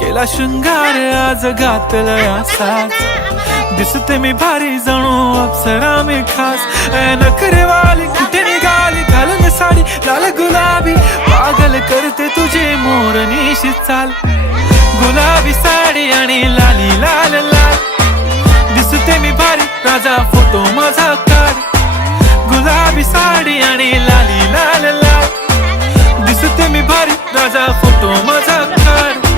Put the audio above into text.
केला शृंगार आज घातला असाच, दिसते मी भारी जणू अप्सरा मी खास. नखरे वाली कुठे निघाली घालून साडी लाल गुलाबी, पागल करते तुझे मोरनीशी चाल. गुलाबी साडी आणि लाली लाल लाल, दिसते मी भारी राजा फोटो माझा काढ. गुलाबी साडी आणि लाली लाल लाल, दिसते मी भारी राजा फोटो माझा काढ.